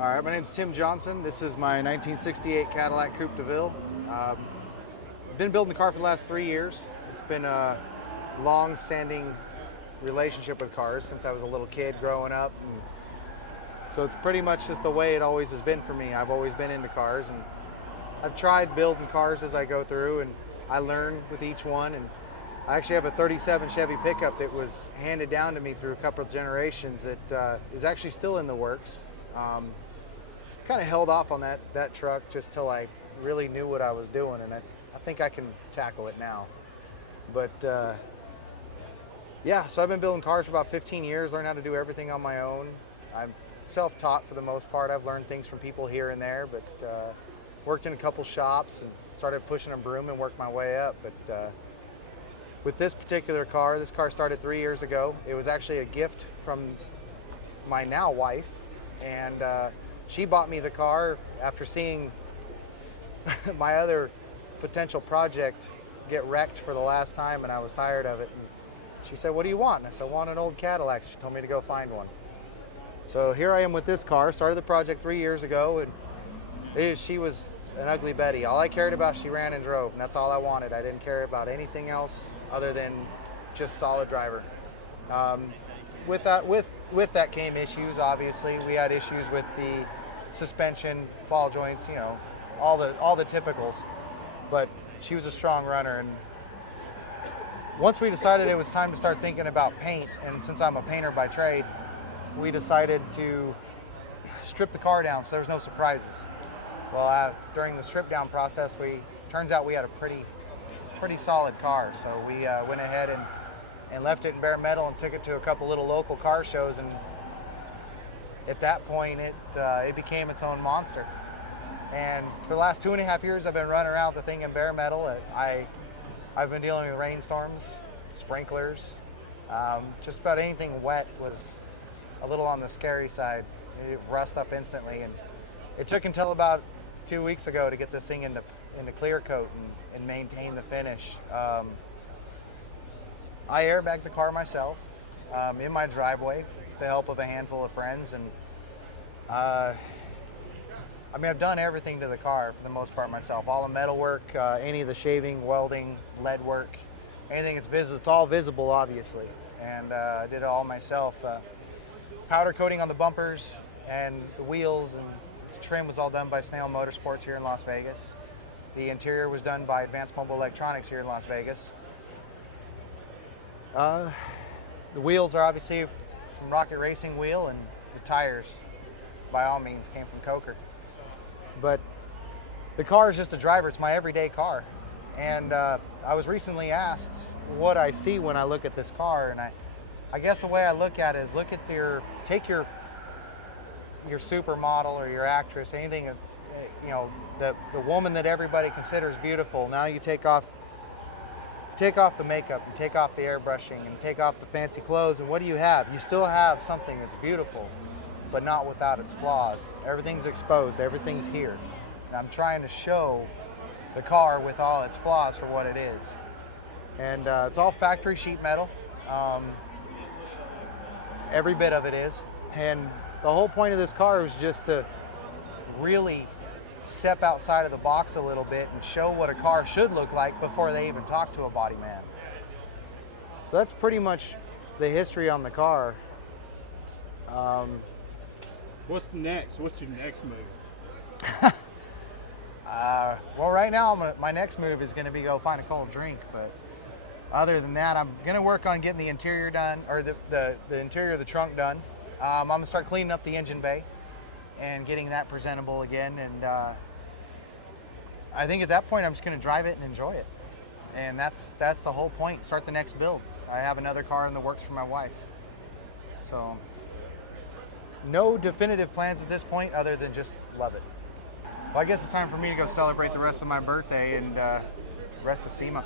All right, my name's Tim Johnson. This is my 1968 Cadillac Coupe DeVille. Been building the car for the last 3 years. It's been a long-standing relationship with cars since I was a little kid growing up. And so it's pretty much just the way it always has been for me. I've always been into cars, and I've tried building cars as I go through, and I learn with each one. And I actually have a 37 Chevy pickup that was handed down to me through a couple of generations that is actually still in the works. Kind of held off on that truck just till I really knew what I was doing, and I think I can tackle it now. But yeah, so I've been building cars for about 15 years, learned how to do everything on my own. I'm self-taught for the most part. I've learned things from people here and there, but worked in a couple shops and started pushing a broom and worked my way up. But with this particular car, this car started 3 years ago. It was actually a gift from my now wife, and she bought me the car after seeing my other potential project get wrecked for the last time, and I was tired of it. And she said, "What do you want?" And I said, "I want an old Cadillac." She told me to go find one. So here I am with this car. Started the project 3 years ago, and she was an ugly Betty. All I cared about, she ran and drove, and that's all I wanted. I didn't care about anything else other than just solid driver. With that came issues. Obviously, we had issues with the suspension, ball joints, you know, all the typicals. But she was a strong runner, and once we decided it was time to start thinking about paint, and since I'm a painter by trade, we decided to strip the car down so there's no surprises. Well, during the strip down process, turns out we had a pretty solid car, so we went ahead and left it in bare metal and took it to a couple little local car shows, and at that point it became its own monster. And for the last 2.5 years I've been running around with the thing in bare metal. I've been dealing with rainstorms, sprinklers, just about anything wet was a little on the scary side. It rust up instantly, and it took until about 2 weeks ago to get this thing into clear coat and maintain the finish. I airbagged the car myself in my driveway with the help of a handful of friends, and I mean, I've done everything to the car for the most part myself. All the metal work, any of the shaving, welding, lead work, anything that's visible, it's all visible obviously, and I did it all myself. Powder coating on the bumpers and the wheels, and the trim was all done by Snail Motorsports here in Las Vegas. The interior was done by Advanced Mobile Electronics here in Las Vegas. The wheels are obviously from Rocket Racing Wheel, and the tires, by all means, came from Coker. But the car is just a driver. It's my everyday car. And I was recently asked what I see when I look at this car, and I guess the way I look at it is take your supermodel or your actress, anything, you know, the woman that everybody considers beautiful. Now you take off the makeup, you take off the airbrushing, and take off the fancy clothes, and what do you have? You still have something that's beautiful, but not without its flaws. Everything's exposed, everything's here. And I'm trying to show the car with all its flaws for what it is. And it's all factory sheet metal. Every bit of it is. And the whole point of this car was just to really step outside of the box a little bit and show what a car should look like before they even talk to a body man. So that's pretty much the history on the car. What's next? What's your next move? Well, right now my next move is going to be go find a cold drink, but other than that, I'm going to work on getting the interior done, or the interior of the trunk done. I'm going to start cleaning up the engine bay and getting that presentable again, and I think at that point I'm just going to drive it and enjoy it, and that's the whole point. Start the next build. I have another car in the works for my wife, so no definitive plans at this point other than just love it. Well, I guess it's time for me to go celebrate the rest of my birthday and the rest of SEMA.